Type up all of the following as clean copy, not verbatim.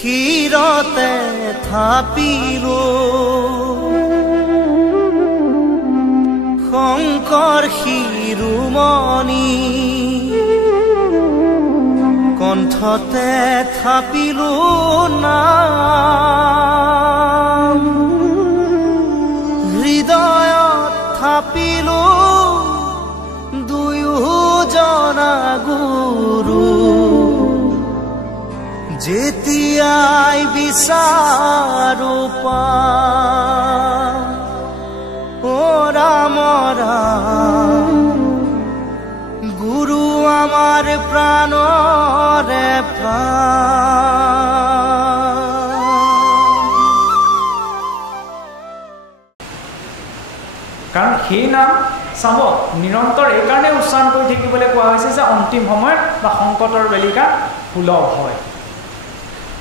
ক্ষীৰতে থাপিলো শংকৰ শিৰোমণি কণ্ঠতে থাপিলো নাম হৃদয়ত থাপিলো দুয়োজনা গুৰু যেতিয়াই বিচাৰো পাম ও ৰাম ৰাম গুৰু আমাৰ প্ৰাণৰে প্ৰাণ। কাৰণ সেই নাম চাব নিৰন্তৰ এইকাৰণে উচ্চাৰণ কৰি থাকিবলৈ কোৱা হৈছে যে অন্তিম সময়ত বা সংকটৰ বেলিকা সুলভ হয়।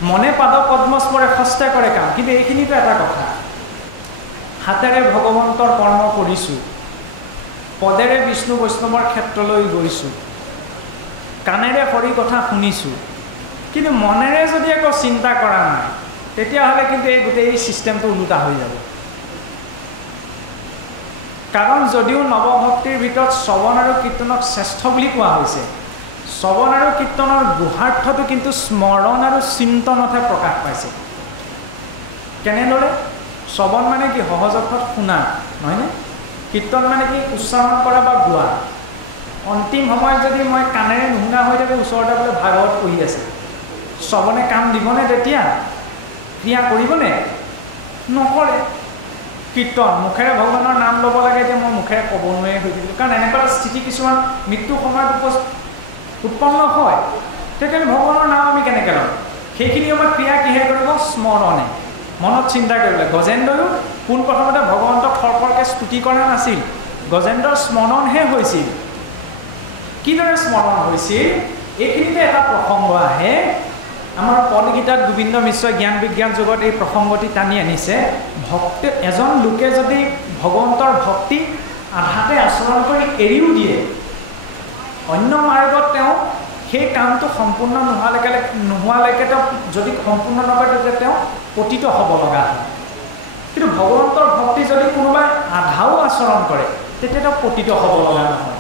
মনে পাদ পদ্মস্পৰে সস্তে কৰে কাম। কিন্তু এইখিনিতো এটা কথা, হাতেৰে ভগৱন্তৰ কৰ্ম কৰিছোঁ, পদেৰে বিষ্ণু বৈষ্ণৱৰ ক্ষেত্ৰলৈ গৈছোঁ, কাণেৰে হৰি কথা শুনিছোঁ, কিন্তু মনেৰে যদি একো চিন্তা কৰা নাই তেতিয়াহ'লে কিন্তু এই গোটেই চিষ্টেমটো ওলোটা হৈ যাব। কাৰণ যদিও নৱভক্তিৰ ভিতৰত শ্ৰৱণ আৰু কীৰ্তনক শ্ৰেষ্ঠ বুলি কোৱা হৈছে, শ্ৰৱণ আৰু কীৰ্তনৰ গুহাৰ্থটো কিন্তু স্মৰণ আৰু চিন্তনতহে প্ৰকাশ পাইছে। কেনেদৰে? শ্ৰৱণ মানে কি? সহজ অৰ্থত শুনা, নহয়নে? কীৰ্তন মানে কি? উচ্চাৰণ কৰা বা গোৱা। অন্তিম সময়ত যদি মই কাণেৰে নুশুনা হৈ থাকোঁ, ওচৰতে বোলে ভাগৱত পঢ়ি আছে, শ্ৰৱণে কাম দিবনে? তেতিয়া ক্ৰিয়া কৰিবনে? নকৰে। কীৰ্তন মুখেৰে ভগৱানৰ নাম ল'ব লাগে, এতিয়া মই মুখেৰে ক'ব নোৱাৰি হৈ থাকিলোঁ। কাৰণ এনেকুৱা স্থিতি কিছুমান মৃত্যু সময়ত উৎপন্ন হয়, তেতিয়া ভগৱানৰ নাম আমি কেনেকৈ ল'ম? সেইখিনি সময়ত ক্ৰিয়া কিহে কৰিব? স্মৰণে, মনত চিন্তা কৰিবলৈ। গজেন্দ্ৰয়ো পোনপ্ৰথমতে ভগৱন্তক খৰখৰকৈ স্তুতি কৰা নাছিল, গজেন্দ্ৰৰ স্মৰণহে হৈছিল। কিদৰে স্মৰণ হৈছিল? এইখিনিতে এটা প্ৰসংগ আহে। আমাৰ পদগীতাত গোবিন্দ মিশ্ৰই জ্ঞান বিজ্ঞান যুগত এই প্ৰসংগটি টানি আনিছে। ভক্তি এজন লোকে যদি ভগৱন্তৰ ভক্তি আধাতে আচৰণ কৰি এৰিও দিয়ে, অন্য মাৰ্গত তেওঁ সেই কামটো সম্পূৰ্ণ নোহোৱালৈকে তেওঁ যদি সম্পূৰ্ণ নকৰে তেতিয়া তেওঁ পতিত হ'ব লগা হয়। কিন্তু ভগৱন্তৰ ভক্তি যদি কোনোবাই আধাও আচৰণ কৰে তেতিয়া তেওঁ পতিত হ'ব লগা নহয়।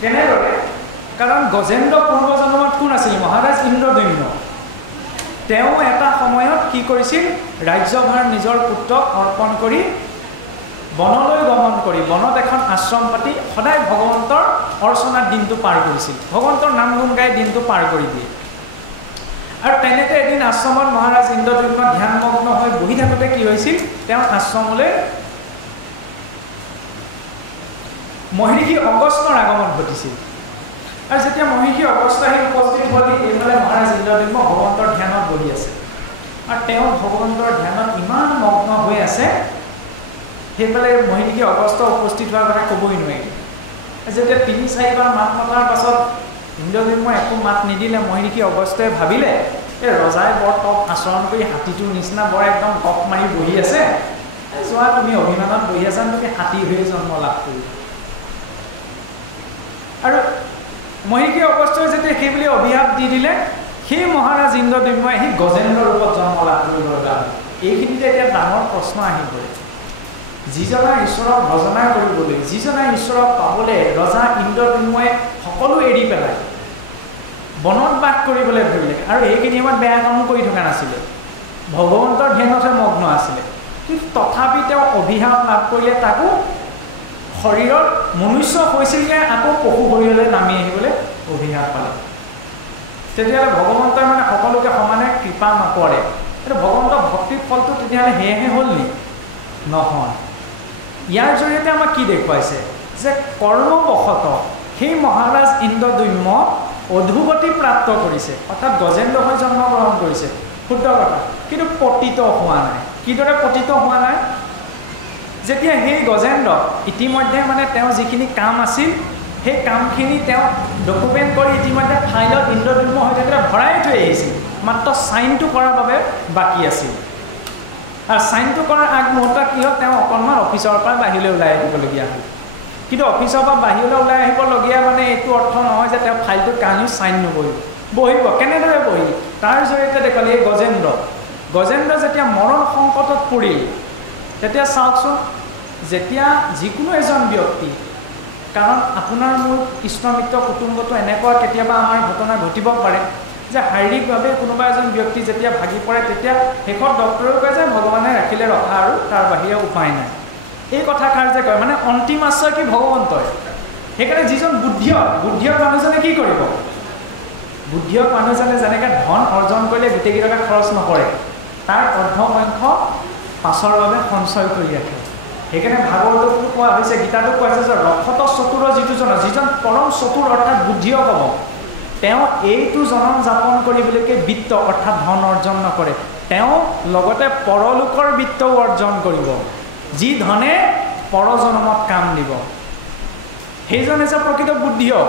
কেনেদৰে? কাৰণ গজেন্দ্ৰ পূৰ্বজন্মত কোন আছিল? মহাৰাজ ইন্দ্ৰদ্যম্ন। তেওঁ এটা সময়ত কি কৰিছিল? ৰাজ্যভাৰ নিজৰ পুত্ৰক অৰ্পণ কৰি বনলৈ গমন কৰি বনত এখন আশ্ৰম পাতি সদায় ভগৱন্তৰ অৰ্চনাত দিনটো পাৰ কৰিছিল, ভগৱন্তৰ নাম গুণ গাই দিনটো পাৰ কৰি দিয়ে। আৰু তেনেকৈ এদিন আশ্ৰমত মহাৰাজ ইন্দ্ৰদ্যম্ন ধ্যানমগ্ন হৈ বহি থাকোঁতে কি হৈছিল? তেওঁ আশ্ৰমলৈ মহৰ্ষি অগস্ত্যৰ আগমন ঘটিছিল। আৰু যেতিয়া মহৰ্ষি অগস্ত্য আহি উপস্থিত হ'ল, এইফালে মহাৰাজ ইন্দ্ৰদ্যম্ন ভগৱন্তৰ ধ্যানত বহি আছে। আৰু তেওঁ ভগৱন্তৰ ধ্যানত ইমান মগ্ন হৈ আছে, সেইফালে মহৰ্ষি অগস্ত্য উপস্থিত হোৱাৰ কথা ক'বই নোৱাৰি। যেতিয়া ৩-৪বাৰ মাত মতাৰ পাছত ইন্দ্ৰদ্যম্নই একো মাত নিদিলে, মহৰ্ষি অগস্ত্যই ভাবিলে এই ৰজাই বৰ টপ আচৰণ কৰি হাতীটোৰ নিচিনা বৰ একদম গপ মাৰি বহি আছে, যোৱা তুমি অভিমানত বহি আছা, তুমি হাতী হৈ জন্ম লাভ কৰিবা। আৰু মহৰ্ষি অগস্ত্যই যেতিয়া সেই বুলি অভিশাপ দি দিলে, সেই মহাৰাজ ইন্দ্ৰদ্যম্নই আহি গজেন্দ্ৰৰ ৰূপত জন্ম লাভ কৰিব লগা হ'ল। এইখিনিতে এতিয়া ডাঙৰ প্ৰশ্ন আহি পৰে। যিজনা ঈশ্বৰক ভজনা কৰিবলৈ, যিজনা ঈশ্বৰক পাবলৈ ৰজা ইন্দ্ৰদ্যম্নই সকলো এৰি পেলাই বনত বাস কৰিবলৈ ধৰিলে, আৰু এইখিনি সময়ত বেয়া কামো কৰি থকা নাছিলে, ভগৱন্তৰ ধ্যানতহে মগ্ন আছিলে। কিন্তু তথাপি তেওঁ অভিশাপ লাভ কৰিলে, তাকো শৰীৰত মনুষ্য হৈছিলগৈ, আকৌ পশু শৰীৰলৈ নামি আহিবলৈ অভিশাপ পালে। তেতিয়াহ'লে ভগৱন্তই মানে সকলোকে সমানে কৃপা নকৰে। এইটো ভগৱন্তৰ ভক্তিৰ ফলটো তেতিয়াহ'লে সেয়েহে হ'ল নি? নহয়। ইয়াৰ জৰিয়তে আমাক কি দেখুৱাইছে? যে কৰ্মবশতঃ সেই মহাৰাজ ইন্দ্ৰদ্যম্ন অধোগতি প্ৰাপ্ত কৰিছে, অৰ্থাৎ গজেন্দ্ৰ হৈ জন্মগ্ৰহণ কৰিছে, শুদ্ধ কথা, কিন্তু পতিত হোৱা নাই। কিদৰে পতিত হোৱা নাই? যেতিয়া সেই গজেন্দ্ৰ ইতিমধ্যে মানে তেওঁ যিখিনি কাম আছিল, সেই কামখিনি তেওঁ ডকুমেণ্ট কৰি ইতিমধ্যে ফাইলত ইন্দ্ৰদ্যম্ন হৈ থাকিলে ভৰাই থৈ আহিছিল, মাত্ৰ চাইনটো কৰাৰ বাবে বাকী আছিল। আৰু চাইনটো কৰাৰ আগমুহূৰ্তত কি হ'ল? তেওঁ অকণমান অফিচৰ পৰা বাহিৰলৈ ওলাই আহিবলগীয়া হ'ল। কিন্তু অফিচৰ পৰা বাহিৰলৈ ওলাই আহিবলগীয়া মানে এইটো অৰ্থ নহয় যে তেওঁ ফাইলটোত কাহিনী চাইন নবহিব, বহিব। কেনেদৰে বহিব? তাৰ জৰিয়তে দেখুৱালে এই গজেন্দ্ৰ গজেন্দ্ৰ যেতিয়া মৰণ সংকটত পৰিল তেতিয়া চাওকচোন যেতিয়া যিকোনো এজন ব্যক্তি কাৰণ আপোনাৰ মোৰ ইষ্টমিত্ৰ কুটুম্বটো এনেকুৱা কেতিয়াবা আমাৰ ঘটনা ঘটিব পাৰে যে শাৰীৰিকভাৱে কোনোবা এজন ব্যক্তি যেতিয়া ভাগি পৰে তেতিয়া শেষত ডক্টৰেও কয় যে ভগৱানে ৰাখিলে ৰখা আৰু তাৰ বাহিৰে উপায় নাই এই কথাষাৰ যে কয় মানে অন্তিম আশ্ৰয় কি ভগৱন্তই সেইকাৰণে যিজন বুদ্ধিয়ক মানুহজনে কি কৰিব বুদ্ধিয়ক মানুহজনে যেনেকৈ ধন অৰ্জন কৰিলে গোটেইকেইটকা খৰচ নকৰে তাৰ অৰ্ধসংখ্য পাছৰ বাবে সঞ্চয় কৰি ৰাখে সেইকাৰণে ভাগৱততো কোৱা হৈছে গীতাতো কোৱা হৈছে যে ৰক্ষত চতুৰ যিজন পৰম চতুৰ অৰ্থাৎ বুদ্ধিয়ক হ'ব তেওঁ এইটো জনম যাপন কৰিবলৈকে বিত্ত অৰ্থাৎ ধন অৰ্জন নকৰে তেওঁ লগতে পৰলোকৰ বিত্তও অৰ্জন কৰিব যি ধনে পৰজনমত কাম দিব সেইজন হৈছে প্ৰকৃত বুদ্ধিয়ক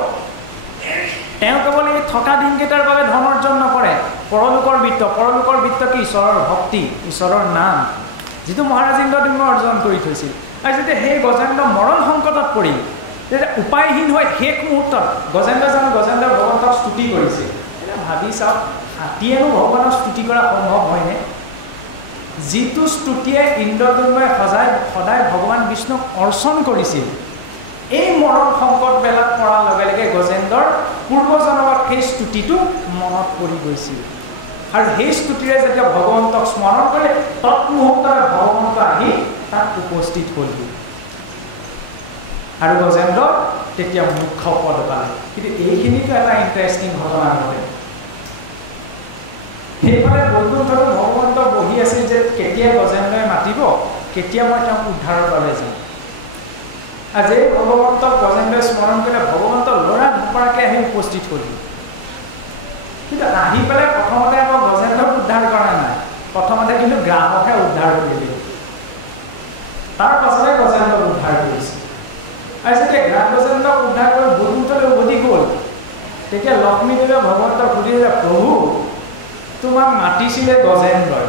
তেওঁ কেৱল এই থকা দিনকেইটাৰ বাবে ধন অৰ্জন নকৰে পৰলোকৰ বিত্ত কি ঈশ্বৰৰ ভক্তি ঈশ্বৰৰ নাম যিটো মহাৰাজ ইন্দ্ৰদ্যুম্ন অৰ্জন কৰি থৈছিল আৰু যেতিয়া সেই গজেন্দ্ৰ মৰণ সংকটত পৰিল তেতিয়া উপায়হীন হৈ শেষ মুহূৰ্তত গজেন্দ্ৰ ভগৱন্তক স্তুতি কৰিছিল এতিয়া ভাবি চাওক হাতীয়েনো ভগৱানক স্তুতি কৰা সম্ভৱ হয়নে যিটো স্তুতিয়ে ইন্দ্ৰদ্যুম্নই সদায় ভগৱান বিষ্ণুক অৰ্চন কৰিছিল এই মৰণ সংকট বেলাত পৰাৰ লগে লগে গজেন্দ্ৰৰ পূৰ্বজন্মৰ সেই স্তুতিটো মনত পৰি গৈছিল আৰু সেই স্তুতিৰে যেতিয়া ভগৱন্তক স্মৰণ কৰে তৎমুহূৰ্ততে ভগৱন্ত আহি তাত উপস্থিত হ'লহি আৰু গজেন্দ্ৰ তেতিয়া মুখ্য পদ পালে কিন্তু এইখিনিতো এটা ইণ্টাৰেষ্টিং ঘটনা ঘটে সেইফালে বৈকুণ্ঠত ভগৱন্ত বহি আছিল যে কেতিয়া গজেন্দ্ৰই মাতিব কেতিয়া মই তেওঁক উদ্ধাৰৰ বাবে যাম আজি ভগৱন্তক গজেন্দ্ৰই স্মৰণ কৰিলে ভগৱন্ত ল'ৰা ধপৰাকে আহি উপস্থিত হ'লহি কিন্তু আহি পেলাই প্ৰথমতে আকৌ গজেন্দ্ৰক উদ্ধাৰ কৰা নাই প্ৰথমতে কিন্তু গ্ৰাহকহে উদ্ধাৰ কৰিলে তাৰ পাছতে গজেন্দ্ৰক উদ্ধাৰ কৰিছে আৰু যেতিয়া গজেন্দ্ৰক উদ্ধাৰ কৰি বৈকুণ্ঠলৈ উভতি গ'ল তেতিয়া লক্ষ্মীদেৱে ভগৱন্তক সুধিলে প্ৰভু তোমাক মাতিছিলে গজেন্দ্ৰই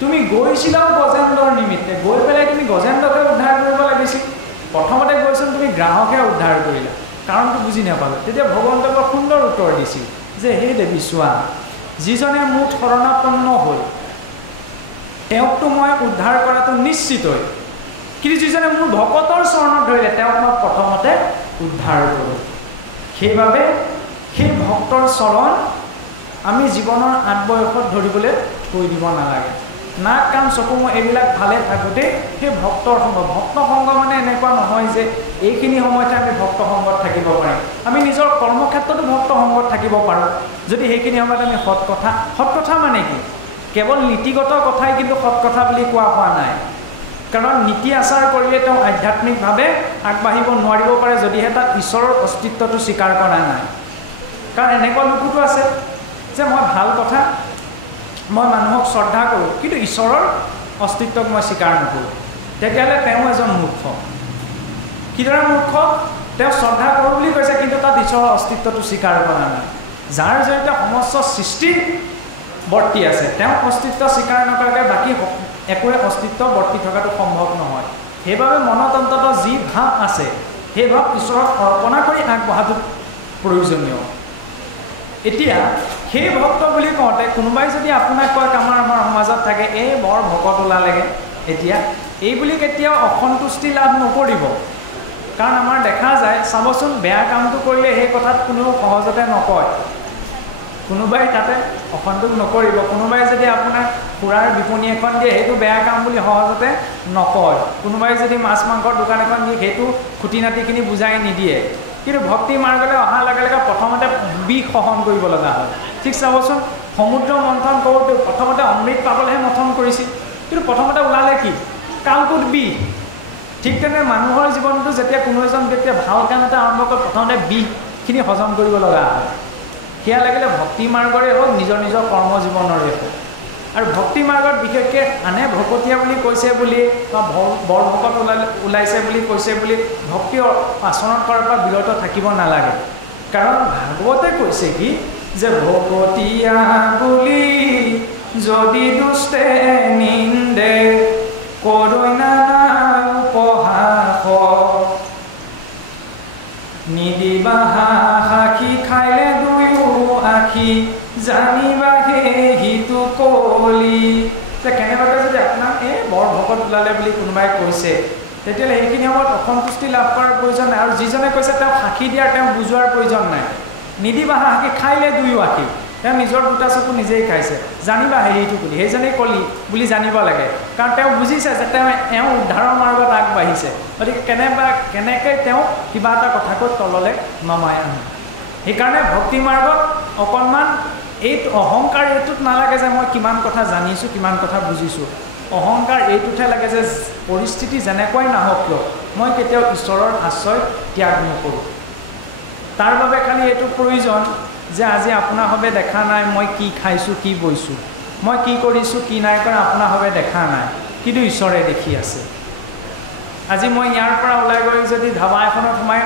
তুমি গৈছিলাও গজেন্দ্ৰৰ নিমিত্তে গৈ পেলাই তুমি গজেন্দ্ৰকে উদ্ধাৰ কৰিব লাগিছিল প্ৰথমতে গৈছিল তুমি গ্ৰাহকহে উদ্ধাৰ কৰিলা কাৰণটো বুজি নাপালে তেতিয়া ভগৱন্তক সুন্দৰ উত্তৰ দিছিল যে হে দেৱী চোৱা যিজনে মোক শৰণাপন্ন হ'ল তেওঁকতো মই উদ্ধাৰ কৰাটো নিশ্চিতই কিন্তু যিজনে মোৰ ভকতৰ চৰণত ধৰিলে তেওঁক মই প্ৰথমতে উদ্ধাৰ কৰোঁ সেইবাবে সেই ভক্তৰ চৰণ আমি জীৱনৰ আত্মবয়সত ধৰিবলৈ থৈ দিব নালাগে নাক কাণ চকু এইবিলাক ভালে থাকোঁতে সেই ভক্তৰ সংগ মানে এনেকুৱা নহয় যে এইখিনি সময়তে আমি ভক্ত সংগত থাকিব পাৰিম আমি নিজৰ কৰ্মক্ষেত্ৰতো ভক্ত সংগত থাকিব পাৰোঁ যদি সেইখিনি সময়ত আমি সৎ কথা মানে কি কেৱল নীতিগত কথাই কিন্তু সৎ কথা বুলি কোৱা হোৱা নাই কাৰণ নীতি আচাৰ কৰিলে তেওঁ আধ্যাত্মিকভাৱে আগবাঢ়িব নোৱাৰিব পাৰে যদিহে তাত ঈশ্বৰৰ অস্তিত্বটো স্বীকাৰ কৰা নাই কাৰণ এনেকুৱা লোকতো আছে যে মই ভাল কথা মই মানুহক শ্ৰদ্ধা কৰোঁ কিন্তু ঈশ্বৰৰ অস্তিত্বক মই স্বীকাৰ নকৰোঁ তেতিয়াহ'লে তেওঁ এজন মূৰ্খ কিদৰে মূৰ্খ তেওঁ শ্ৰদ্ধা কৰোঁ বুলি কৈছে কিন্তু তাত ঈশ্বৰৰ অস্তিত্বটো স্বীকাৰ কৰা নাই যাৰ জৰিয়তে সমস্ত সৃষ্টি বৰ্তি আছে তেওঁ অস্তিত্ব স্বীকাৰ নকৰাকৈ বাকী একোৱে অস্তিত্ব বৰ্তি থকাটো সম্ভৱ নহয় সেইবাবে মনত অন্তত যি ভাৱ আছে সেই ভাৱ ঈশ্বৰক অৰ্পণা কৰি আগবঢ়াটো প্ৰয়োজনীয় এতিয়া সেই ভক্ত বুলি কওঁতে কোনোবাই যদি আপোনাক কয় আমাৰ সমাজত থাকে এই বৰ ভকত ওলালেগে এতিয়া এই বুলি কেতিয়াও অসন্তুষ্টি লাভ নকৰিব কাৰণ আমাৰ দেখা যায় চাবচোন বেয়া কামটো কৰিলে সেই কথাত কোনেও সহজতে নকয় কোনোবাই তাতে অসন্তোষ নকৰিব কোনোবাই যদি আপোনাক খুৰাৰ বিপণী এখন দিয়ে সেইটো বেয়া কাম বুলি সহজতে নকয় কোনোবাই যদি মাছ মাংসৰ দোকান এখন দিয়ে সেইটো খুটি নাতিখিনি বুজাই নিদিয়ে কিন্তু ভক্তি মাৰ্গলৈ অহাৰ লগে লগে প্ৰথমতে বিষ সহন কৰিব লগা হয় ঠিক চাবচোন সমুদ্ৰ মন্থন কৰোঁতে প্ৰথমতে অমৃত পাবলৈহে মন্থন কৰিছিল কিন্তু প্ৰথমতে ওলালে কি কালকুট বিষ ঠিক তেনে মানুহৰ জীৱনটো যেতিয়া কোনো এজন ব্যক্তিয়ে ভাল কাম এটা আৰম্ভ কৰে প্ৰথমতে বিষখিনি হজম কৰিব লগা হয় সেয়া লাগিলে ভক্তি মাৰ্গৰে হওক নিজৰ কৰ্ম জীৱনৰে হওক আৰু ভক্তি মাৰ্গত বিশেষকৈ আনে ভকতীয়া বুলি কৈছে বুলি বা বৰ ভকত ওলাইছে বুলি কৈছে বুলি ভক্তি আচৰণ কৰাৰ পৰা বিৰত থাকিব নালাগে কাৰণ ভাগৱতে কৈছে কি যে ভকতীয়া বুলি যদি দুষ্টে নিন্দে কৰৈনা উপহাস নিদিবা সাক্ষী খাইলে দুয়ো আখি জানিবা হিতু কলি যে কেনেবাকৈ যদি আপোনাক বৰ ভকত ওলালে বুলি কোনোবাই কৈছে তেতিয়াহ'লে সেইখিনি সময়ত অসন্তুষ্টি লাভ কৰাৰ প্ৰয়োজন নাই আৰু যিজনে কৈছে তেওঁ সাক্ষী দিয়াৰ তেওঁ বুজোৱাৰ প্ৰয়োজন নাই নিদিবা সাক্ষী খাইলে দুয়ো আশী তেওঁ নিজৰ দুটা চকু নিজেই খাইছে জানিবা হেৰিটো বুলি সেইজনেই কলি বুলি জানিব লাগে কাৰণ তেওঁ বুজিছে যে তেওঁ উদ্ধাৰৰ মাৰ্গত আগবাঢ়িছে গতিকে কেনেকৈ তেওঁ কিবা এটা কথা কৈ তললৈ নমাই আনে সেইকাৰণে ভক্তি মাৰ্গত অকণমান এইটো অহংকাৰ এইটোত নালাগে যে মই কিমান কথা জানিছোঁ কিমান কথা বুজিছোঁ অহংকাৰ এইটোতহে লাগে যে পৰিস্থিতি যেনেকুৱাই নাহক কিয় মই কেতিয়াও ঈশ্বৰৰ আশ্ৰয় ত্যাগ নকৰোঁ তাৰ বাবে খালি এইটো প্ৰয়োজন যে আজি আপোনাৰ হবে দেখা নাই মই কি খাইছোঁ কি বৈছোঁ মই কি কৰিছোঁ কি নাই কৰা আপোনাৰ হবে দেখা নাই কিন্তু ঈশ্বৰে দেখি আছে আজি মই ইয়াৰ পৰা ওলাই গৈ যদি ধাবা এখনত সোমাই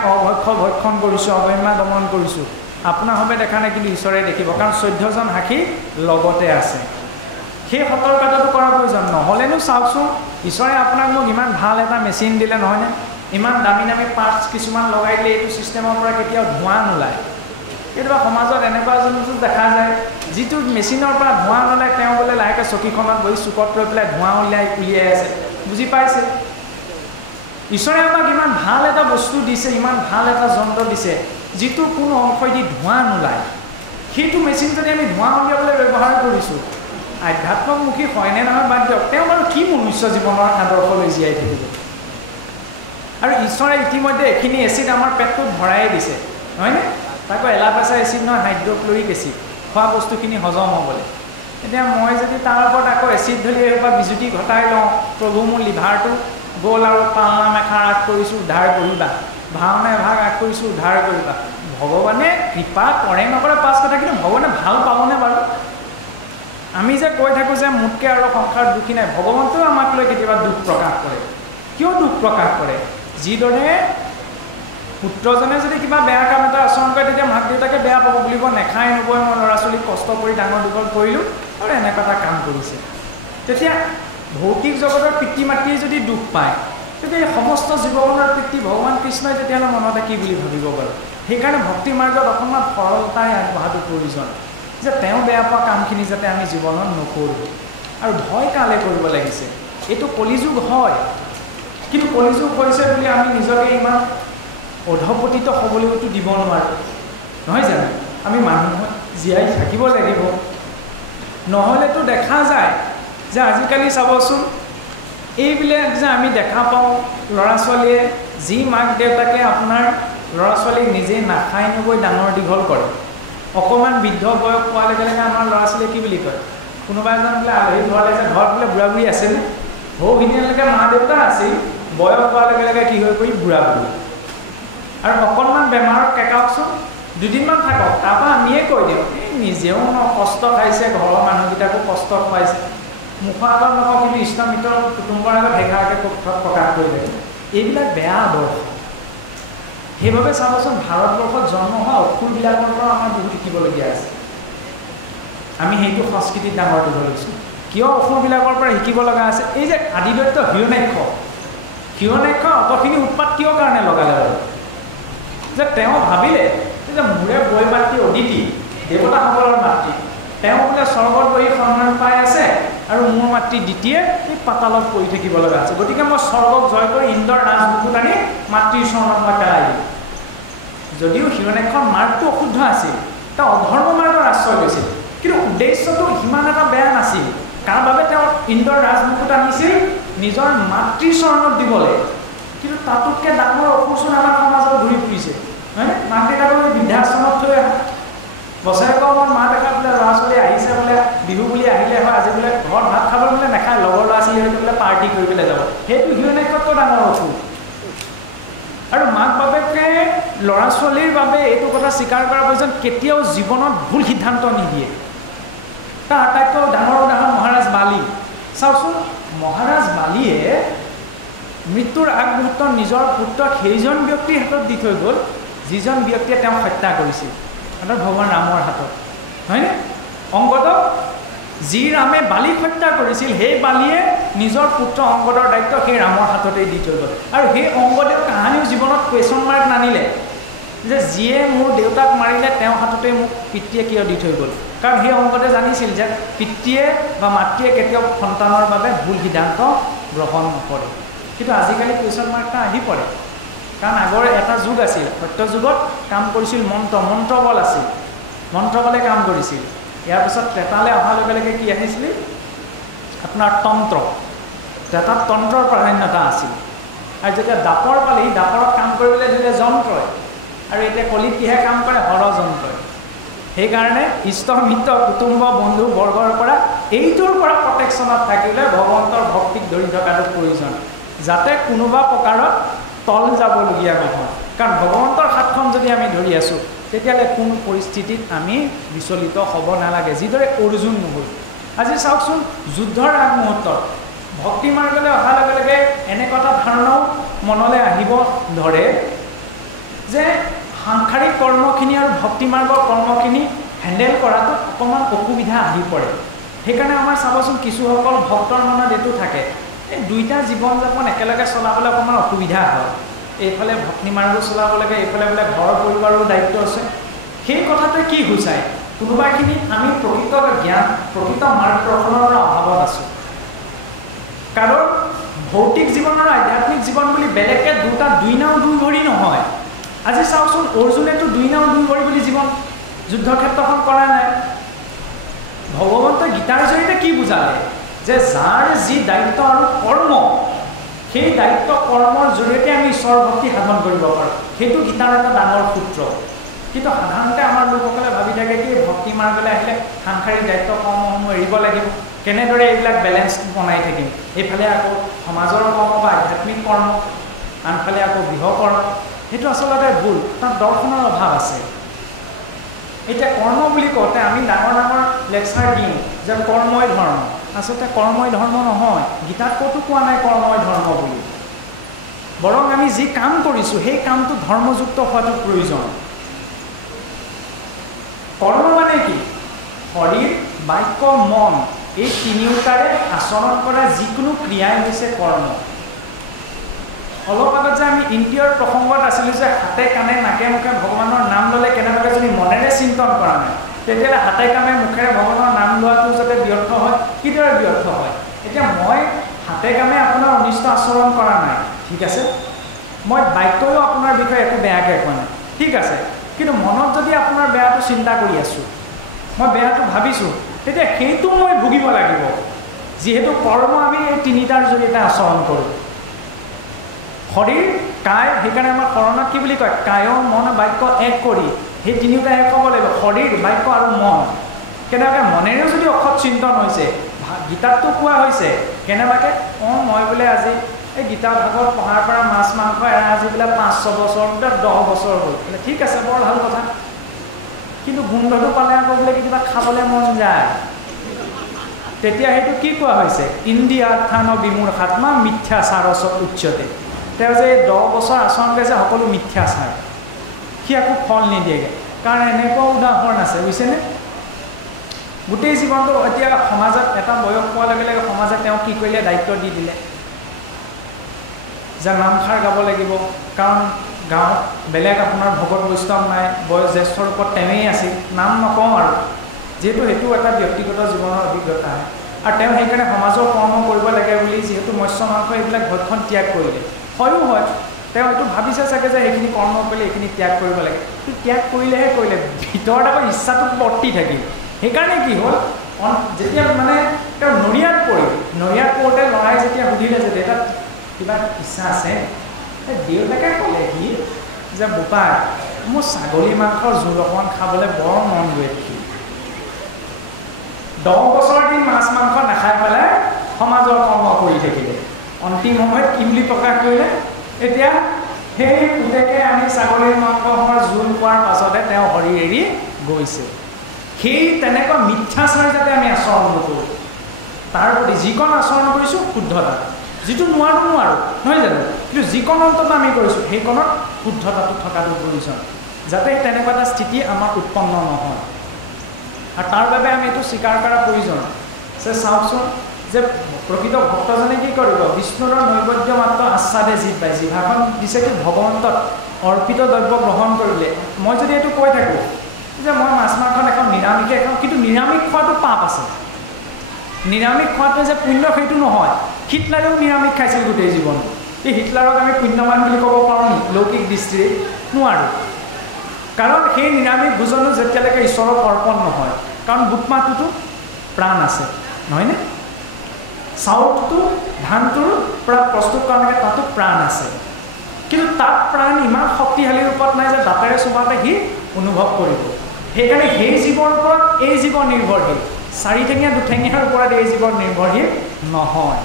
ভক্ষণ কৰিছোঁ অগম্যা দমন কৰিছোঁ আপোনাৰ হবে দেখা নাই কিন্তু ঈশ্বৰে দেখিব কাৰণ 14জন সাক্ষী লগতে আছে সেই সতৰ্কতাটো কৰাৰ প্ৰয়োজন নহ'লেনো চাওকচোন ঈশ্বৰে আপোনাক মোক ইমান ভাল এটা মেচিন দিলে নহয়নে ইমান দামী দামী পাৰ্টছ কিছুমান লগাই দিলে এইটো ছিষ্টেমৰ পৰা কেতিয়াও ধোঁৱা নোলায় কেতিয়াবা সমাজত এনেকুৱা যোনটো দেখা যায় যিটো মেচিনৰ পৰা ধোঁৱা নোলায় তেওঁ বোলে লাহেকৈ চকীখনত বহি চুকত লৈ পেলাই ধোঁৱা উলিয়াই আছে বুজি পাইছে ঈশ্বৰে আমাক ইমান ভাল এটা বস্তু দিছে ইমান ভাল এটা যন্ত্ৰ দিছে যিটো কোনো অংশই দি ধোঁৱা নোলায় সেইটো মেচিন যদি আমি ধোঁৱা উলিয়াবলৈ ব্যৱহাৰ কৰিছোঁ আধ্যাত্মমুখী হয়নে নহয় বাদ দিয়ক তেওঁ বাৰু কি মনুষ্য জীৱনৰ আদৰ্শ লৈ জীয়াই থাকিব আৰু ঈশ্বৰে ইতিমধ্যে এইখিনি এচিড আমাৰ পেটটোত ভৰাই দিছে নহয়নে তাকো এলাপেচা এচিড নহয় হাইড্ৰক্লৰিক এচিড খোৱা বস্তুখিনি হজম হ'বলৈ এতিয়া মই যদি তাৰ ওপৰত আকৌ এচিড ঢালি বা বিজুতি ঘটাই লওঁ প্ৰভু মোৰ লিভাৰটো গ'ল আৰু পালনাম এষাৰ আগ কৰিছোঁ উদ্ধাৰ কৰিবা ভাওনা এভাগ আগ কৰিছোঁ উদ্ধাৰ কৰিবা ভগৱানে কৃপা কৰে নকৰে পাঁচ কথা কিন্তু ভগৱানে ভাল পাবনে বাৰু আমি যে কৈ থাকোঁ যে মোতকৈ আৰু সংসাৰ দুখী নাই ভগৱন্তেও আমাক লৈ কেতিয়াবা দুখ প্ৰকাশ কৰে কিয় দুখ প্ৰকাশ কৰে যিদৰে পুত্ৰজনে যদি কিবা বেয়া কাম এটা আচৰণ কৰে তেতিয়া মাক দেউতাকে বেয়া পাব বুলিব নেখাই নবই মই ল'ৰা ছোৱালীক কষ্ট কৰি ডাঙৰ দীঘল কৰিলোঁ আৰু এনেকুৱা এটা কাম কৰিছে তেতিয়া ভৌতিক জগতৰ পিতৃ মাতৃয়ে যদি দুখ পায় তেতিয়া এই সমস্ত জীৱনৰ পিতৃ ভগৱান কৃষ্ণই তেতিয়াহ'লে মনতে কি বুলি ভাবিব বাৰু সেইকাৰণে ভক্তি মাৰ্গত অকণমান সৰলতাই আগবঢ়াটো প্ৰয়োজন যে তেওঁ বেয়া পোৱা কামখিনি যাতে আমি জীৱনত নকৰোঁ আৰু ভয় কালে কৰিব লাগিছে এইটো কলিযুগ হয় কিন্তু কলিযুগ হৈছে বুলি আমি নিজকে ইমান অধপতিত হ'বলৈতো দিব নোৱাৰোঁ নহয় জানো আমি মানুহ জীয়াই থাকিব লাগিব নহ'লেতো দেখা যায় যে আজিকালি চাবচোন এইবিলাক যে আমি দেখা পাওঁ ল'ৰা ছোৱালীয়ে যি মাক দেউতাকে আপোনাৰ ল'ৰা ছোৱালীক নিজে নাখাই নগৈ ডাঙৰ দীঘল কৰে অকণমান বৃদ্ধ বয়স পোৱাৰ লগে লগে আমাৰ ল'ৰা ছোৱালীয়ে কি বুলি কয় কোনোবা এজন বোলে আলহী ঘৰলৈ যে ঘৰত বোলে বুঢ়া বুঢ়ী আছেনে সৌখিনিলৈকে মা দেউতা আছিল বয়স পোৱাৰ লগে লগে কি হৈ পৰি বুঢ়া বুঢ়ী আৰু অকণমান বেমাৰত কেকাওকচোন দুদিনমান থাকক তাৰপৰা আমিয়ে কৈ দিওঁ এই নিজেও কষ্ট খাইছে ঘৰৰ মানুহকেইটাকো কষ্ট খুৱাইছে মুখৰ আগত নকওঁ কিন্তু ইষ্টমিত্ৰৰ কুটুম্বৰ আগত ভেঙাকৈ প্ৰকাশ কৰি দিয়ে এইবিলাক বেয়া আদৰ্শ সেইবাবে চাবচোন ভাৰতবৰ্ষত জন্ম হোৱা অসুৰবিলাকৰ পৰা আমাৰ বহুত শিকিবলগীয়া আছে আমি সেইটো সংস্কৃতিত ডাঙৰ দিব লৈছোঁ কিয় অসুৰবিলাকৰ পৰা শিকিব লগা আছে এই যে আদিদৈত্য হিৰণ্যাক্ষ অতখিনি উৎপাত কিয় কাৰণে লগালে বাৰু যে তেওঁ ভাবিলে যে মোৰে বৈ মাতৃ অদিতি দেৱতাসকলৰ মাতৃ তেওঁ বোলে স্বৰ্গত বহি সন্মান পাই আছে আৰু মোৰ মাতৃ দ্বিতীয়ে এই পাতালত পৰি থাকিব লগা আছে গতিকে মই স্বৰ্গক জয় কৰি ইন্দ্ৰৰ ৰাজবুকুত আনি মাতৃৰ চৰণত মই পেলাই দিম যদিও হিৰণ্যাক্ষৰ মাৰ্গটো অশুদ্ধ আছিল তেওঁ অধৰ্ম মাৰ্গৰ আশ্ৰয় লৈছিল কিন্তু উদ্দেশ্যটো সিমান এটা বেয়া নাছিল কাৰ বাবে তেওঁ ইন্দ্ৰৰ ৰাজবুকুত আনিছিল নিজৰ মাতৃৰ চৰণত দিবলৈ কিন্তু তাতোতকৈ ডাঙৰ অসুৰচোন আমাৰ সমাজত ঘূৰি ফুৰিছে হয়নে মাক দেউতাকক বৃদ্ধাশ্ৰমত থৈ আহা বছৰেকৰ মত মা দেউতা বোলে ল'ৰা ছোৱালী আহিছে বোলে বিহু বুলি আহিলে হয় আজি বোলে ঘৰত ভাত খাবলৈ বোলে নাখায় লগৰ ল'ৰা ছোৱালী হয়তো বোলে পাৰ্টি কৰিবলৈ যাব সেইটো হিৰণ্যাক্ষতকৈ ডাঙৰ অসুৰ আৰু মাক বাপেকে ল'ৰা ছোৱালীৰ বাবে এইটো কথা স্বীকাৰ কৰাৰ প্ৰয়োজন কেতিয়াও জীৱনত ভুল সিদ্ধান্ত নিদিয়ে তাৰ আটাইতকৈ ডাঙৰ উদাহৰণ মহাৰাজ বালি চাওকচোন মহাৰাজ বালিয়ে মৃত্যুৰ আগমুহূৰ্তত নিজৰ পুত্ৰক সেইজন ব্যক্তিৰ হাতত দি থৈ গ'ল যিজন ব্যক্তিয়ে তেওঁক হত্যা কৰিছিল অৰ্থাৎ ভগৱান ৰামৰ হাতত হয়নে অংগদক যি ৰামে বালিক হত্যা কৰিছিল সেই বালিয়ে নিজৰ পুত্ৰ অংগদৰ দায়িত্ব সেই ৰামৰ হাততেই দি থৈ গ'ল আৰু সেই অংগদেৱ কাহানিও জীৱনত কুৱেশ্যন মাৰ্ক নানিলে যে যিয়ে মোৰ দেউতাক মাৰিলে তেওঁ হাততে মোক পিতৃয়ে কিয় দি থৈ গ'ল, কাৰণ সেই অংকতে জানিছিল যে পিতৃয়ে বা মাতৃয়ে কেতিয়াও সন্তানৰ বাবে ভুল সিদ্ধান্ত গ্ৰহণ নকৰে। কিন্তু আজিকালি কুৱেশ্যন মাৰ্কটা আহি পৰে, কাৰণ আগৰ এটা যুগ আছিল, সত্য যুগত কাম কৰিছিল মন্ত্ৰবল আছিল, মন্ত্ৰবলে কাম কৰিছিল। ইয়াৰ পিছত ত্ৰেতালৈ অহাৰ লগে লগে কি আহিছিল আপোনাৰ তন্ত্ৰ, ত্ৰেতাত তন্ত্ৰৰ প্ৰাধান্যতা আছিল। আৰু যেতিয়া দাপৰ পালেহি দাপৰত কাম কৰিবলৈ দিলে যন্ত্ৰই, আৰু এতিয়া কলিত কিহে কাম কৰে ষড়যন্ত্ৰই। সেইকাৰণে ইষ্ট মিত্ৰ কুটুম্ব বন্ধু বৰ্গৰ পৰা এইটোৰ পৰা প্ৰটেকশ্যনত থাকিলে ভগৱন্তৰ ভক্তিক ধৰি থকাটো প্ৰয়োজন, যাতে কোনোবা প্ৰকাৰত তল যাবলগীয়া নহয়। কাৰণ ভগৱন্তৰ হাতখন যদি আমি ধৰি আছোঁ তেতিয়াহ'লে কোনো পৰিস্থিতিত আমি বিচলিত হ'ব নালাগে, যিদৰে অৰ্জুন নহ'ল। আজি চাওকচোন যুদ্ধৰ আগমুহূৰ্তত ভক্তি মাৰ্গলৈ অহাৰ লগে লগে এনেকুৱা এটা ধাৰণাও মনলৈ আহিব ধৰে যে সাংসাৰিক কৰ্মখিনি আৰু ভক্তি মাৰ্গৰ কৰ্মখিনি হেণ্ডেল কৰাটো অকণমান অসুবিধা আহি পৰে। সেইকাৰণে আমাৰ চাবচোন কিছুসকল ভক্তৰ মনত এইটো থাকে, এই দুইটা জীৱন যাপন একেলগে চলাবলৈ অকণমান অসুবিধা হয়। এইফালে ভক্তি মাৰ্গো চলাব লাগে, এইফালে বোলে ঘৰৰ পৰিবাৰৰো দায়িত্ব আছে। সেই কথাটোৱে কি সূচায়, কোনোবাখিনি আমি প্ৰকৃত জ্ঞান প্ৰকৃত মাৰ্গ দৰ্শনৰ অভাৱত আছোঁ। কাৰণ ভৌতিক জীৱন আৰু আধ্যাত্মিক জীৱন বুলি বেলেগকৈ দুটা দুই নাও দুই ভৰি নহয়। আজি চাওকচোন অৰ্জুনেতো দুই নাও দুই ভৰি বুলি জীৱন যুদ্ধক্ষেত্ৰখন কৰা নাই। ভগৱন্তই গীতাৰ জৰিয়তে কি বুজালে যে যাৰ যি দায়িত্ব আৰু কৰ্ম, সেই দায়িত্ব কৰ্মৰ জৰিয়তে আমি ঈশ্বৰ ভক্তি সাধন কৰিব পাৰোঁ, সেইটো গীতাৰ এটা ডাঙৰ সূত্ৰ। কিন্তু সাধাৰণতে আমাৰ লোকসকলে ভাবি থাকে কি ভক্তি মাৰ্গলৈ আহিলে সাংসাৰিক দায়িত্ব কৰ্মসমূহ এৰিব লাগিব, কেনেদৰে এইবিলাক বেলেঞ্চ বনাই থাকিম, এইফালে আকৌ সমাজৰ কৰ্ম বা আধ্যাত্মিক কৰ্ম, আনফালে আকৌ গৃহকৰ্ম। সেইটো আচলতে ভুল, তাত দৰ্শনৰ অভাৱ আছে। এতিয়া কৰ্ম বুলি কওঁতে আমি ডাঙৰ ডাঙৰ লেকচাৰ দিওঁ যে কৰ্মই ধৰ্ম, আচলতে কৰ্মই ধৰ্ম নহয়। গীতাত ক'তো কোৱা নাই কৰ্মই ধৰ্ম বুলি, বৰং আমি যি কাম কৰিছোঁ সেই কামটো ধৰ্মযুক্ত হোৱাটো প্ৰয়োজন। কৰ্ম মানে কি, শৰীৰ বাক্য মন এই তিনিওটাৰে আচৰণ কৰা যিকোনো ক্ৰিয়াই হৈছে কৰ্ম। অলপ আগত যে আমি ইন্দ্ৰিয়ৰ প্ৰসংগত আছিলোঁ যে হাতে কাণে নাকে মুখে ভগৱানৰ নাম ল'লে কেনেবাকৈ যদি মনেৰে চিন্তন কৰা নাই, তেতিয়াহ'লে হাতে কাণে মুখেৰে ভগৱানৰ নাম লোৱাটো যাতে ব্যৰ্থ হয়, কিদৰে ব্যৰ্থ হয়। এতিয়া মই হাতে কামে আপোনাৰ অনিষ্ট আচৰণ কৰা নাই, ঠিক আছে, মই বাক্যও আপোনাৰ বিষয়ে একো বেয়াকৈ কোৱা নাই, ঠিক আছে, কিন্তু মনত যদি আপোনাৰ বেয়াটো চিন্তা কৰি আছোঁ, মই বেয়াটো ভাবিছোঁ, তেতিয়া সেইটো মই ভুগিব লাগিব, যিহেতু কৰ্ম আমি এই তিনিটাৰ জৰিয়তে আচৰণ কৰোঁ। শৰীৰ কায়, সেইকাৰণে আমাৰ কৰণত কি বুলি কয়, কায় মন বাক্য এক কৰি, সেই তিনিওটা এক হ'ব লাগিব, শৰীৰ বাক্য আৰু মন। কেনেবাকৈ মনেৰেও যদি অসৎ চিন্তন হৈছে, গীতাততো কোৱা হৈছে কেনেবাকৈ মই বোলে আজি এই গীতা ভাগত পঢ়াৰ পৰা মাছ মাংস এৰা আজি বোলে 5-6 বছৰ, বোলে 10 বছৰ হ'ল, বোলে ঠিক আছে, বৰ ভাল কথা, কিন্তু গোন্ধটো পালে আকৌ বোলে কিবা খাবলৈ মন যায়, তেতিয়া সেইটো কি কোৱা হৈছে, ইন্দ্ৰিয়াৰ্থান বিমূঢ়াত্মা মিথ্যাচাৰস উচ্যতে। তেওঁ যে 10 বছৰ আচৰণ কৰিছে সকলো মিথ্যাচাৰ, সি একো ফল নিদিয়েগৈ। কাৰণ এনেকুৱা উদাহৰণ আছে বুজিছেনে, গোটেই জীৱনটো এতিয়া সমাজত এটা বয়স পোৱাৰ লগে লগে সমাজে তেওঁ কি কৰিলে, দায়িত্ব দি দিলে যে নামষাৰ গাব লাগিব, কাৰণ গাঁৱত বেলেগ আপোনাৰ ভকত বৈষ্ণৱ নাই, বয়োজ্যেষ্ঠৰ ওপৰত তেওঁৱেই আছিল, নাম নকওঁ আৰু, যিহেতু সেইটো এটা ব্যক্তিগত জীৱনৰ অভিজ্ঞতা হয়। আৰু তেওঁ সেইকাৰণে সমাজৰ কৰ্ম কৰিব লাগে বুলি যিহেতু মৎস্য মাংস এইবিলাক ভক্ষণ ত্যাগ কৰিলে, হয়ো হয়, তেওঁ এইটো ভাবিছে চাগে যে সেইখিনি কৰ্ম কৰিলে এইখিনি ত্যাগ কৰিব লাগে, কিন্তু ত্যাগ কৰিলেহে কৰিলে, ভিতৰত আকৌ ইচ্ছাটো বৰ্তি থাকিল। সেইকাৰণে কি হ'ল, যেতিয়া মানে তেওঁ নৰিয়াত পৰিল, নৰিয়াত পৰোঁতে ল'ৰাই যেতিয়া সুধিলে যে দেউতাক কিবা ইচ্ছা আছে, দেউতাকে ক'লে কি যে বোপাই মোৰ ছাগলী মাংসৰ জোল অকণমান খাবলৈ বৰ মন গৈ থাকি, 10 বছৰ দিন মাছ মাংস নাখাই পেলাই সমাজৰ কৰ্ম কৰি থাকিলে, অন্তিম সময়ত কি বুলি প্ৰকাশ কৰিলে, এতিয়া সেই পুতেকে আনি ছাগলীৰ মাংসৰ জোল খোৱাৰ পাছতে তেওঁ শৰীৰ এৰি গৈছে। সেই তেনেকুৱা মিথ্যাচাৰ যাতে আমি আচৰণ নকৰোঁ, তাৰ প্ৰতি যিকণ আচৰণ কৰিছোঁ শুদ্ধতা, যিটো নোৱাৰোঁ নহয় জানো, কিন্তু যিকণ অন্তত আমি কৰিছোঁ সেইকণত শুদ্ধতাটো থকাটো প্ৰয়োজন, যাতে তেনেকুৱা এটা স্থিতি আমাৰ উৎপন্ন নহয়। আৰু তাৰ বাবে আমি এইটো স্বীকাৰ কৰাৰ প্ৰয়োজন যে চাওকচোন যে প্ৰকৃত ভক্তজনে কি কৰিব বিষ্ণুৰ নৈবেদ্য মাত্ৰ আস্বাদে জীৱ পায় জিভাখন দিছে কি ভগৱন্তত অৰ্পিত দ্ৰব্য গ্ৰহণ কৰিলে মই যদি এইটো কৈ থাকোঁ যে মই মাছ মাংস নাখাওঁ নিৰামিষে খাওঁ কিন্তু নিৰামিষ খোৱাটো পাপ আছে নিৰামিষ খোৱাটো যে পুণ্য সেইটো নহয় হিটলাৰেও নিৰামিষ খাইছিল গোটেই জীৱন এই হিটলাৰক আমি পুণ্যৱান বুলি ক'ব পাৰোঁ নি লৌকিক দৃষ্টিৰে নোৱাৰোঁ কাৰণ সেই নিৰামিষ ভোজনো যেতিয়ালৈকে ঈশ্বৰক অৰ্পণ নহয় কাৰণ বুট মাহটোতো প্ৰাণ আছে নহয়নে চাউলটো ধানটোৰ পৰা প্ৰস্তুত কৰালৈকে তাতো প্ৰাণ আছে কিন্তু তাত প্ৰাণ ইমান শক্তিশালী ৰূপত নাই যে দাঁতেৰে চুবাতে সি অনুভৱ কৰিব সেইকাৰণে সেই জীৱৰ ওপৰত এই জীৱ নিৰ্ভৰশীল চাৰিঠেঙীয়া দুঠেঙীয়াৰ ওপৰত এই জীৱৰ নিৰ্ভৰশীল নহয়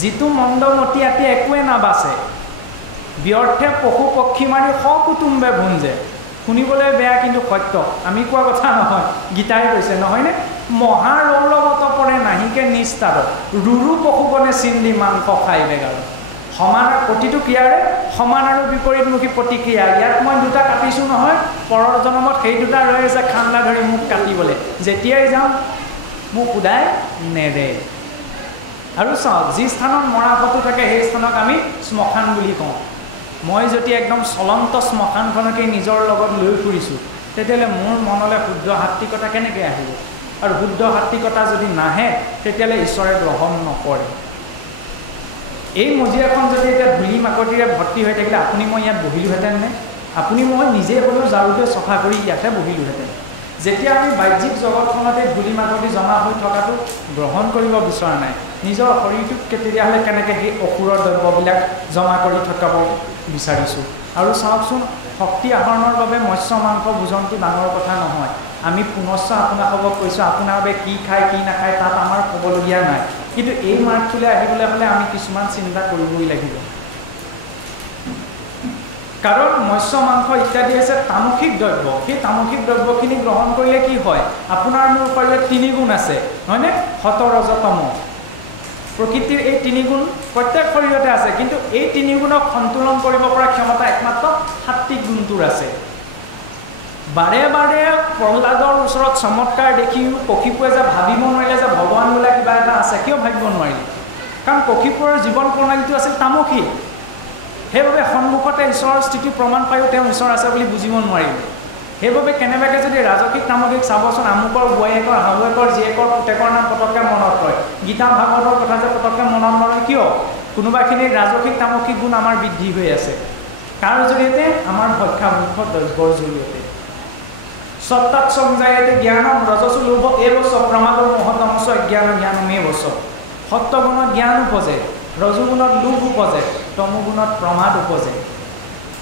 যিটো মন্দমতি আতি একোৱে নাবাচে ব্যৰ্থে পশু পক্ষী মাৰি সকুটুম্বে ভুঞ্জে শুনিবলৈ বেয়া কিন্তু সত্য আমি কোৱা কথা নহয় গীতাই কৈছে নহয়নে মহাৰৌলৱত পৰে নাহিকে নিস্তাৰ ৰুৰু পশুবনে চিন্দি মাংস খাই বেগাৰ সমান প্ৰতিটো ক্ৰিয়াৰে সমান আৰু বিপৰীতমুখী প্ৰতিক্ৰিয়া ইয়াত মই দুটা কাটিছোঁ নহয় পৰৰ জন্মত সেই দুটা ৰৈ আছে খান্দা ধৰি মোক কাটিবলৈ যেতিয়াই যাওঁ মোক সোধাই নেৰে আৰু চাওক যি স্থানত মৰা ফটো থাকে সেই স্থানক আমি শ্মশান বুলি কওঁ মই যদি একদম চলন্ত শ্মশানখনকে নিজৰ লগত লৈ ফুৰিছোঁ তেতিয়াহ'লে মোৰ মনলৈ শুদ্ধ সাত্বিকতা কেনেকৈ আহিব আৰু শুদ্ধ সাত্বিকতা যদি নাহে তেতিয়াহ'লে ঈশ্বৰে গ্ৰহণ নকৰে এই মজিয়াখন যদি এতিয়া ধূলি মাকতিৰে ভৰ্তি হৈ থাকিলে আপুনি মই ইয়াত বহিলোহেঁতেন নে আপুনি মই নিজে হ'লেও ঝাৰুটোৱে চফা কৰি ইয়াতে বহিলোহেঁতেন যেতিয়া আমি বাহ্যিক জগতখনতে ধূলি মাকতি জমা হৈ থকাটো গ্ৰহণ কৰিব বিচৰা নাই নিজৰ শৰীৰটোক তেতিয়াহ'লে কেনেকৈ সেই অসুৰৰ দ্ৰব্যবিলাক জমা কৰি থকাব বিচাৰিছোঁ আৰু চাওকচোন শক্তি আহৰণৰ বাবে মৎস্য মাংস ভোজনটো ডাঙৰ কথা নহয় আমি পুনশ্চ আপোনালোকক কৈছোঁ আপোনাৰ বাবে কি খায় কি নাখায় তাত আমাৰ ক'বলগীয়া নাই কিন্তু এই মাৰ্গটোলৈ আহিবলৈ হ'লে আমি কিছুমান চিন্তা কৰিবই লাগিব কাৰণ মৎস্য মাংস ইত্যাদি হৈছে তামসিক দ্ৰব্য সেই তামসিক দ্ৰব্যখিনি গ্ৰহণ কৰিলে কি হয় আপোনাৰ মোৰ শৰীৰত 3 গুণ আছে হয়নে সত ৰজ তম প্ৰকৃতিৰ এই 3 গুণ প্ৰত্যেক শৰীৰতে আছে কিন্তু এই 3 গুণক সন্তুলন কৰিব পৰা ক্ষমতা একমাত্ৰ সাত্বিক গুণটোৰ আছে বাৰে বাৰে প্ৰহ্লাদৰ ওচৰত চমৎকাৰ দেখিও কক্ষীপুৰে যে ভাবিব নোৱাৰিলে যে ভগৱান বোলা কিবা এটা আছে কিয় ভাবিব নোৱাৰিলে কাৰণ কক্ষীপুৰৰ জীৱন প্ৰণালীটো আছিল তামসিক সেইবাবে সন্মুখতে ঈশ্বৰৰ স্থিতি প্ৰমাণ পায়ো তেওঁ ঈশ্বৰ আছে বুলি বুজিব নোৱাৰিলে সেইবাবে কেনেবাকৈ যদি ৰাজসিক তামসিক চাবচোন আমুকৰ বৈয়েকৰ শাহুৱেকৰ জীয়েকৰ পুতেকৰ নাম পটককৈ মনত ৰয় গীতা ভাগৱতৰ কথা যে পটককৈ মনত নৰয় কিয় কোনোবাখিনি ৰাজসিক তামসিক গুণ আমাৰ বৃদ্ধি হৈ আছে কাৰ জৰিয়তে আমাৰ ভক্ষামুখ দ্ৰব্যৰ জৰিয়তে সত্তাত সংজায়তে জ্ঞানম ৰজসু লোভ এবচ প্ৰমাদৰ মহতমস জ্ঞান জ্ঞানমে বচ সত্যগুণত জ্ঞান উপজে ৰজুগুণত লোভ উপজে তমগুণত প্ৰমাদ উপজে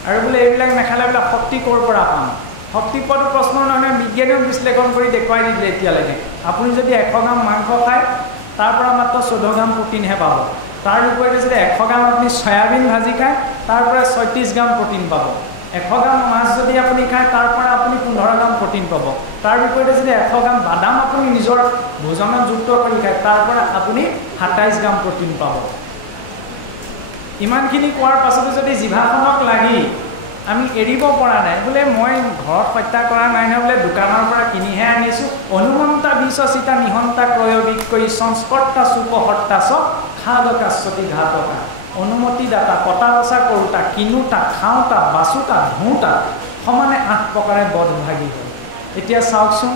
আৰু বোলে এইবিলাক নাখালে বোলে শক্তি ক'ৰ পৰা পাম শক্তি পোৱাটো প্ৰশ্ন নহয় বিজ্ঞানেও বিশ্লেষণ কৰি দেখুৱাই দিলে এতিয়ালৈকে আপুনি যদি 100 গ্ৰাম মাংস খায় তাৰ পৰা মাত্ৰ 14 গ্ৰাম প্ৰটিনহে পাব তাৰ বিপৰীতে যদি 100 গ্ৰাম আপুনি সয়াবিন ভাজি খায় তাৰ পৰা 36 গ্ৰাম প্ৰটিন পাব 100 গ্ৰাম মাছ যদি আপুনি খায় তাৰ পৰা আপুনি 15 গ্ৰাম প্ৰটিন পাব তাৰ বিপৰীতে যদি 100 গ্ৰাম বাদাম আপুনি নিজৰ ভোজনত যুক্ত কৰি খায় তাৰ পৰা আপুনি 27 গ্ৰাম প্ৰটিন পাব ইমানখিনি কোৱাৰ পাছতে যদি জিভাখনক লাগি আমি এৰিব পৰা নাই বোলে মই ঘৰত হত্যা কৰা নাই নহয় বোলে দোকানৰ পৰা কিনিহে আনিছোঁ অনুমন্তা বিশ্বচিতা নিহন্তা ক্ৰয় বিক্ৰয়ী সংস্কৰ্তা চুপহৰ্তা চ খাদকাশ্বতী ঘাতকা অনুমতিদাতা কটা বচা কৰোঁতা কিনোতা খাওঁতা বাচোতা ধোঁতা সমানে 8 প্ৰকাৰে বদভাগী হয় এতিয়া চাওকচোন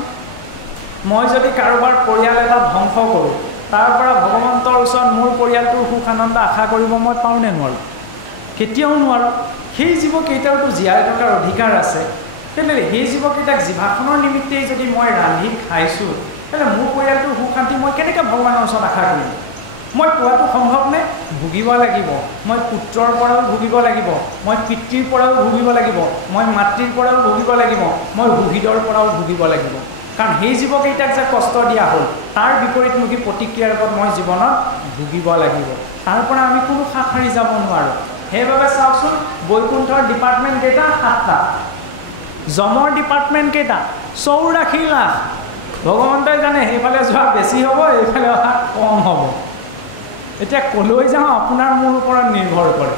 মই যদি কাৰোবাৰ পৰিয়াল এটা ধ্বংস কৰোঁ তাৰ পৰা ভগৱন্তৰ ওচৰত মোৰ পৰিয়ালটোৰ সুখ আনন্দ আশা কৰিব মই পাৰোঁনে নোৱাৰোঁ কেতিয়াও নোৱাৰোঁ সেই জীৱকেইটাৰতো জীয়াই থকাৰ অধিকাৰ আছে তেনেহ'লে সেই জীৱকেইটাক জিভাখনৰ নিমিত্তেই যদি মই ৰান্ধি খাইছোঁ তেতিয়াহ'লে মোৰ পৰিয়ালটোৰ সুখ শান্তি মই কেনেকৈ ভগৱানৰ ওচৰত আশা কৰিম মই পোৱাটো সম্ভৱনে ভুগিব লাগিব মই পুত্ৰৰ পৰাও ভুগিব লাগিব মই পিতৃৰ পৰাও ভুগিব লাগিব মই মাতৃৰ পৰাও ভুগিব লাগিব মই সুহৃদৰ পৰাও ভুগিব লাগিব কাৰণ সেই জীৱকেইটাক যে কষ্ট দিয়া হ'ল তাৰ বিপৰীতমুখী প্ৰতিক্ৰিয়াৰ ওপৰত মই জীৱনত ভুগিব লাগিব তাৰ পৰা আমি কোনো হাত সাৰি যাব নোৱাৰোঁ সেইবাবে চাওকচোন বৈকুণ্ঠৰ ডিপাৰ্টমেণ্ট কেইটা 7টা যমৰ ডিপাৰ্টমেণ্ট কেইটা 84 লাখ ভগৱন্তই জানে সেইফালে যোৱা বেছি হ'ব এইফালে অহা কম হ'ব এতিয়া ক'লৈ যাওঁ আপোনাৰ মোৰ ওপৰত নিৰ্ভৰ কৰে